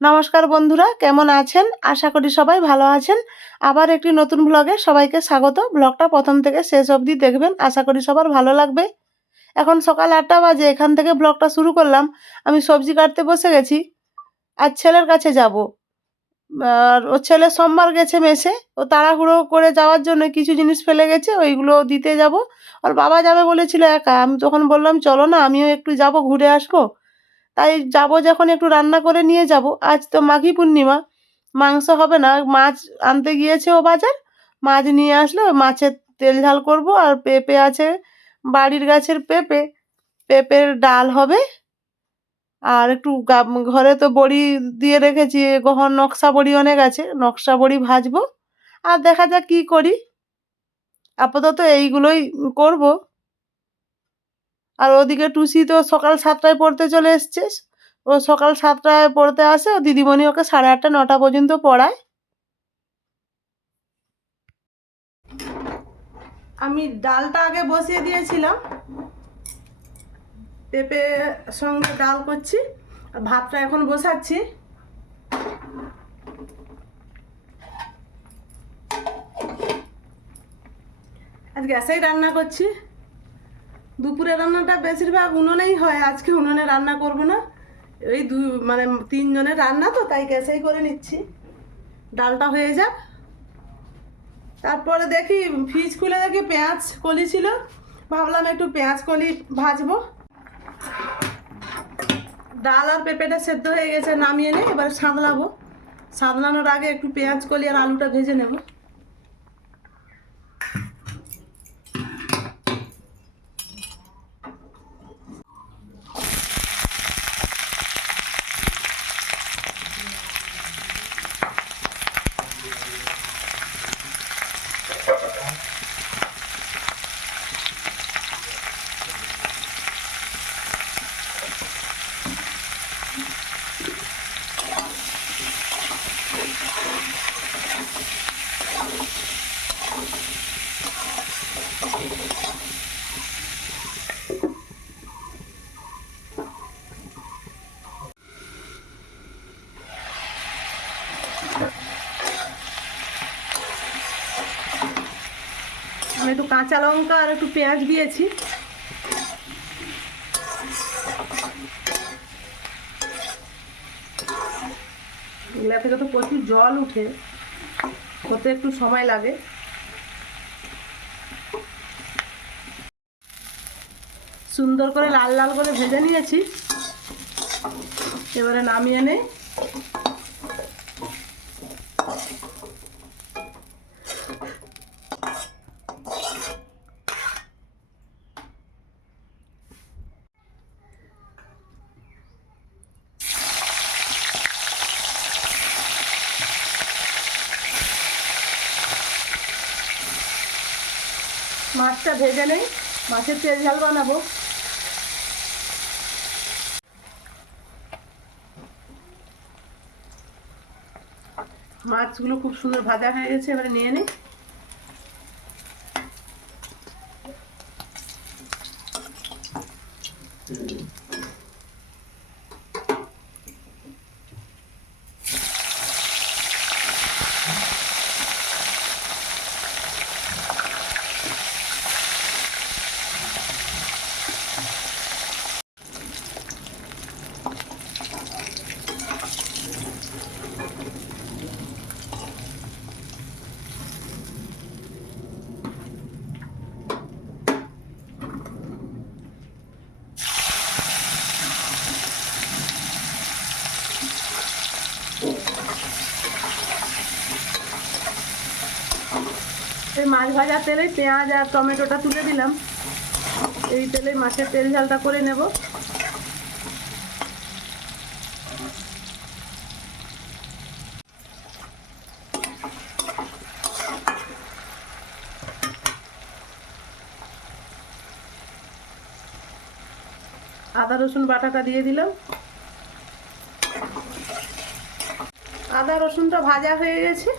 নমস্কার বন্ধুরা, কেমন আছেন? আশা করি সবাই ভালো আছেন। আবার একটি নতুন ব্লগে সবাইকে স্বাগত। ব্লগটা প্রথম থেকে শেষ অবধি দেখবেন, আশা করি সবার ভালো লাগবে। এখন সকাল ৮টা বাজে, এখান থেকে ব্লগটা শুরু করলাম। আমি সবজি কাটতে বসে গেছি। আজ ছেলের কাছে যাব। আর ওর ছেলে সোমবার গেছে মেসে। ও তাড়াহুড়ো করে যাওয়ার জন্য কিছু জিনিস ফেলে গেছে, ওইগুলো দিতে যাব। ওর বাবা যাবে বলেছিল একা। আমি তখন বললাম চলো না, আমিও একটু যাব, ঘুরে আসবো। তাই যাব যখন একটু রান্না করে নিয়ে যাব। আজ তো মাঘী পূর্ণিমা, মাংস হবে না, মাছ আনতে গিয়েছে ও বাজার। মাছ নিয়ে আসলে ওই মাছের তেল ঝাল করব। আর পেঁপে আছে, বাড়ির গাছের পেঁপে, পেঁপের ডাল হবে। আর একটু ঘরে তো বড়ি দিয়ে রেখেছি, গহন নকশা বড়ি অনেক আছে, নকশা বড়ি ভাজবো। আর দেখা যাক কি করি, আপাতত এইগুলোই করব। আর ওদিকে টুসি তো সকাল 7টায় পড়তে চলে এসছে। ও সকাল 7টায় পড়তে আসে, ও দিদিমণি ওকে 8:30 9টা পর্যন্ত পড়ায়। আমি ডালটা আগে বসিয়ে দিয়েছিলাম, পেঁপে সঙ্গে ডাল করছি। আর ভাতটা এখন বসাচ্ছি। আজ গ্যাসেই রান্না করছি। দুপুরে রান্নাটা বেশিরভাগ উনুনেই হয়, আজকে উনুনে রান্না করব না। এই মানে 3 জনের রান্না তো, তাই গ্যাসেই করে নিচ্ছি। ডালটা হয়ে যাক, তারপরে দেখি ফ্রিজ খুলে দেখি পেঁয়াজ কলি ছিল, ভাবলাম একটু পেঁয়াজ কলি ভাজবো। ডাল আর পেঁপেটা সেদ্ধ হয়ে গেছে, নামিয়ে নিই। এবার সাঁতলাবো। সাঁতলানোর আগে একটু পেঁয়াজ কলি আর আলুটা ভেজে নেব। আমি একটু কাঁচা লঙ্কা আর একটু পেঁয়াজ দিয়েছি। এগুলা থেকে তো প্রচুর জল উঠে, হতে একটু সময় লাগে। সুন্দর করে লাল লাল করে ভেজে নিয়েছি, এবারে নামিয়ে নেই। মাছটা ভেজে নেই, মাছের তেল ঝাল বানাবো। মাছগুলো খুব সুন্দর ভাজা হয়ে গেছে, এবারে নিয়ে নিই। এই মাছ ভাজার তেলে পেঁয়াজ আর টমেটোটা তুলে দিলাম। এই তেলে মাছের তেল ঝালটা করে নেব। আদা রসুন বাটাটা দিয়ে দিলাম। আদা রসুনটা ভাজা হয়ে গেছে,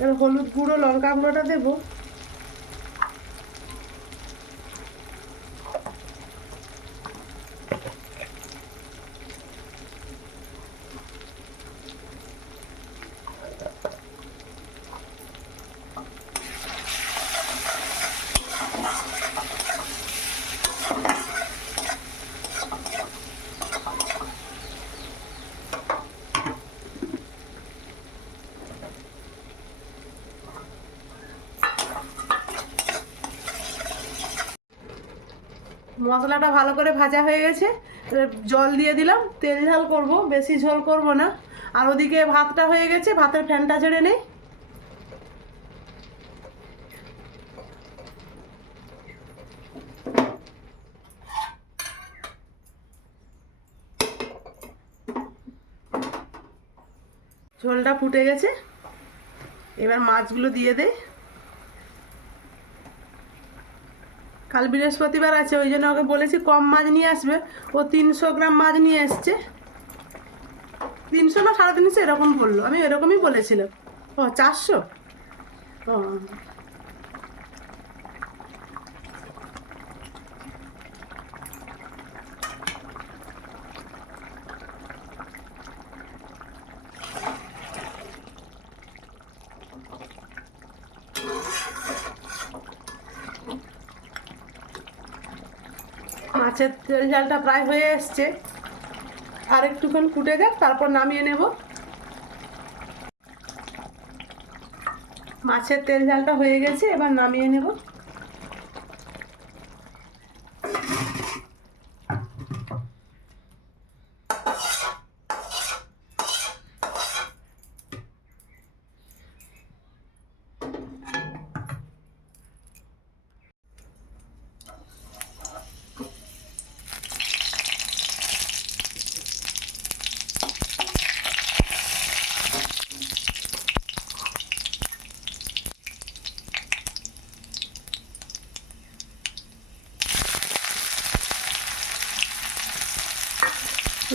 এবার হলুদ গুঁড়ো লঙ্কা গুঁড়োটা দেবো। মশলাটা ভালো করে ভাজা হয়ে গেছে, জল দিয়ে দিলাম। তেল ঝাল করব, বেশি ঝোল করব না। আর ওদিকে ভাতটা হয়ে গেছে, ভাতের ফ্যানটা ছেড়ে নেই। ঝোলটা ফুটে গেছে, এবার মাছগুলো দিয়ে দেই। কাল বৃহস্পতিবার আছে, ওই জন্য ওকে বলেছি কম মাছ নিয়ে আসবে। ও 300 গ্রাম মাছ নিয়ে এসছে। 300 না 350 এরকম বললো, আমি এরকমই বলেছিলাম। ও 400। ও মাছের তেল ঝালটা প্রায় হয়ে এসছে, আর একটুক্ষণ ফুটে যাক, তারপর নামিয়ে নেব। মাছের তেল ঝালটা হয়ে গেছে, এবার নামিয়ে নেব।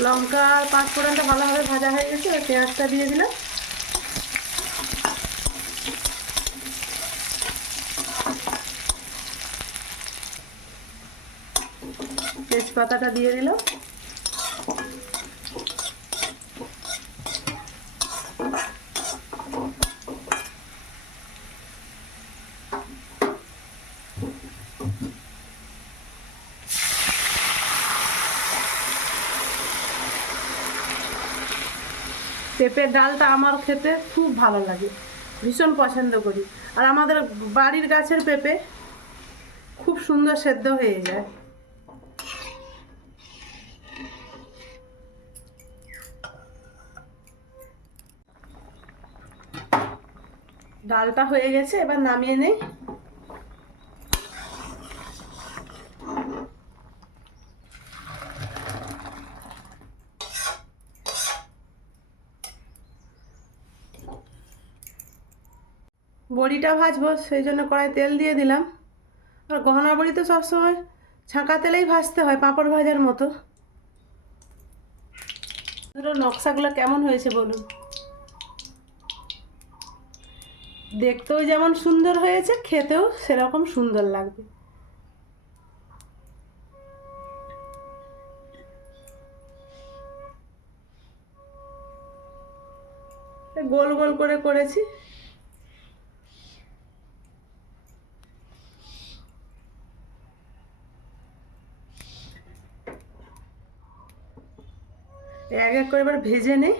লঙ্কা আর পাঁচফোড়নটা ভালোভাবে ভাজা হয়ে গেছে, এবার পেঁয়াজটা দিয়ে দিলাম। তেজপাতাটা দিয়ে দিলাম। পেঁপের ডালটা আমার খেতে খুব ভালো লাগে, ভীষণ পছন্দ করি। আর আমাদের বাড়ির গাছের পেঁপে খুব সুন্দর সেদ্ধ হয়ে যায়। ডালটা হয়ে গেছে, এবার নামিয়ে নেই। বড়িটা ভাজবো, সেই জন্য কড়াই তেল দিয়ে দিলাম। আর গহনা বড়ি তো সবসময় ছাঁকা তেলেই ভাজতে হয়, পাঁপড় ভাজার মতো। ধরো নকশাগুলো কেমন হয়েছে বলুন। দেখতেও যেমন সুন্দর হয়েছে, খেতেও সেরকম সুন্দর লাগবে। গোল গোল করে করেছি। এক এক করে এবার ভেজে নেই।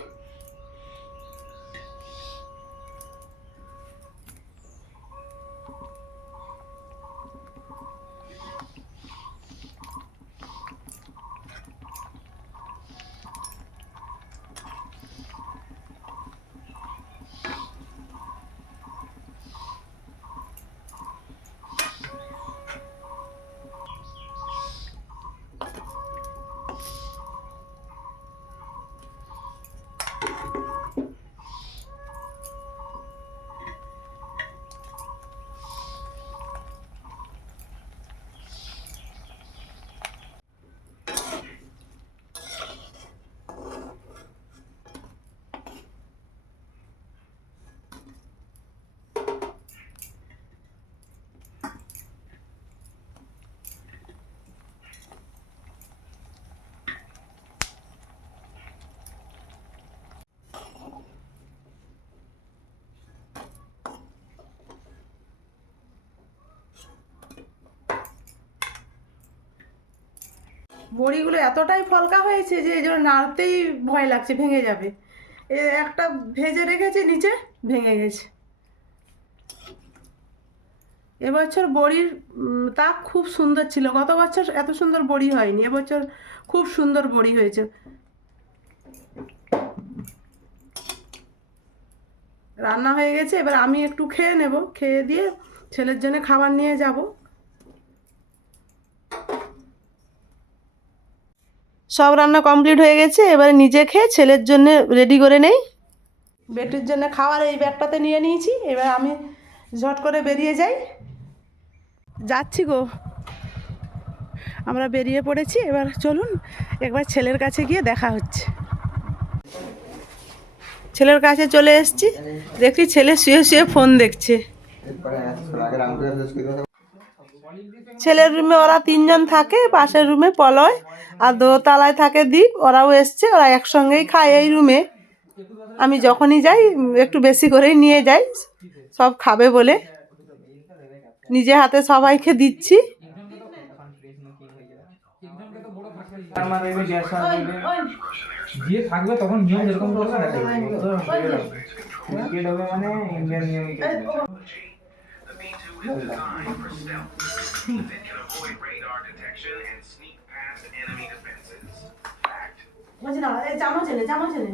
বড়িগুলো এতটাই ফলকা হয়েছে যে এই জন্য নাড়তেই ভয় লাগছে, ভেঙে যাবে। একটা ভেজে রেখেছি, নিচে ভেঙে গেছে। এবছর বড়ির তাক খুব সুন্দর ছিল, গত বছর এত সুন্দর বড়ি হয়নি, এবছর খুব সুন্দর বড়ি হয়েছে। রান্না হয়ে গেছে, এবার আমি একটু খেয়ে নেব, খেয়ে দিয়ে ছেলের জন্য খাবার নিয়ে যাব। সব রান্না কমপ্লিট হয়ে গেছে, এবারে নিজে খেয়ে ছেলের জন্য রেডি করে নেই। বেটির জন্য খাবার এই ব্যাগটাতে নিয়ে নিয়েছি, এবার আমি ঝট করে বেরিয়ে যাই। যাচ্ছি গো, আমরা বেরিয়ে পড়েছি। এবার চলুন একবার ছেলের কাছে গিয়ে দেখা হচ্ছে। ছেলের কাছে চলে এসেছি, দেখছি ছেলে শুয়ে শুয়ে ফোন দেখছে। ছেলের রুমে ওরা তিনজন থাকে, পাশের রুমে পলয় আর দোতলায় থাকে দীপ, ওরাও এসছে, ওরা একসঙ্গেই খায় এই রুমে। আমি যখনই যাই একটু বেশি করেই নিয়ে যাই, সব খাবে বলে নিজে হাতে সবাইকে দিচ্ছি। যে থাকবে তখন নিয়ম যেরকম করবে না ক্রিকেট হবে মানে ইন্ডিয়ান নিয়মই চামচ এনে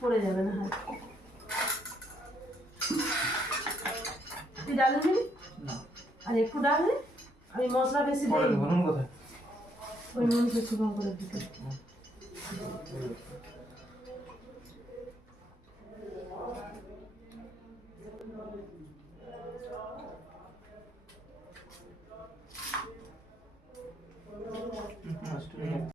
পড়ে যাবে না। তুই ডাল নিবি আর একটু ডাল নে, আমি মশলা বেশি দিই। কোথায় ওই নুন কিছু কম করে দিতে।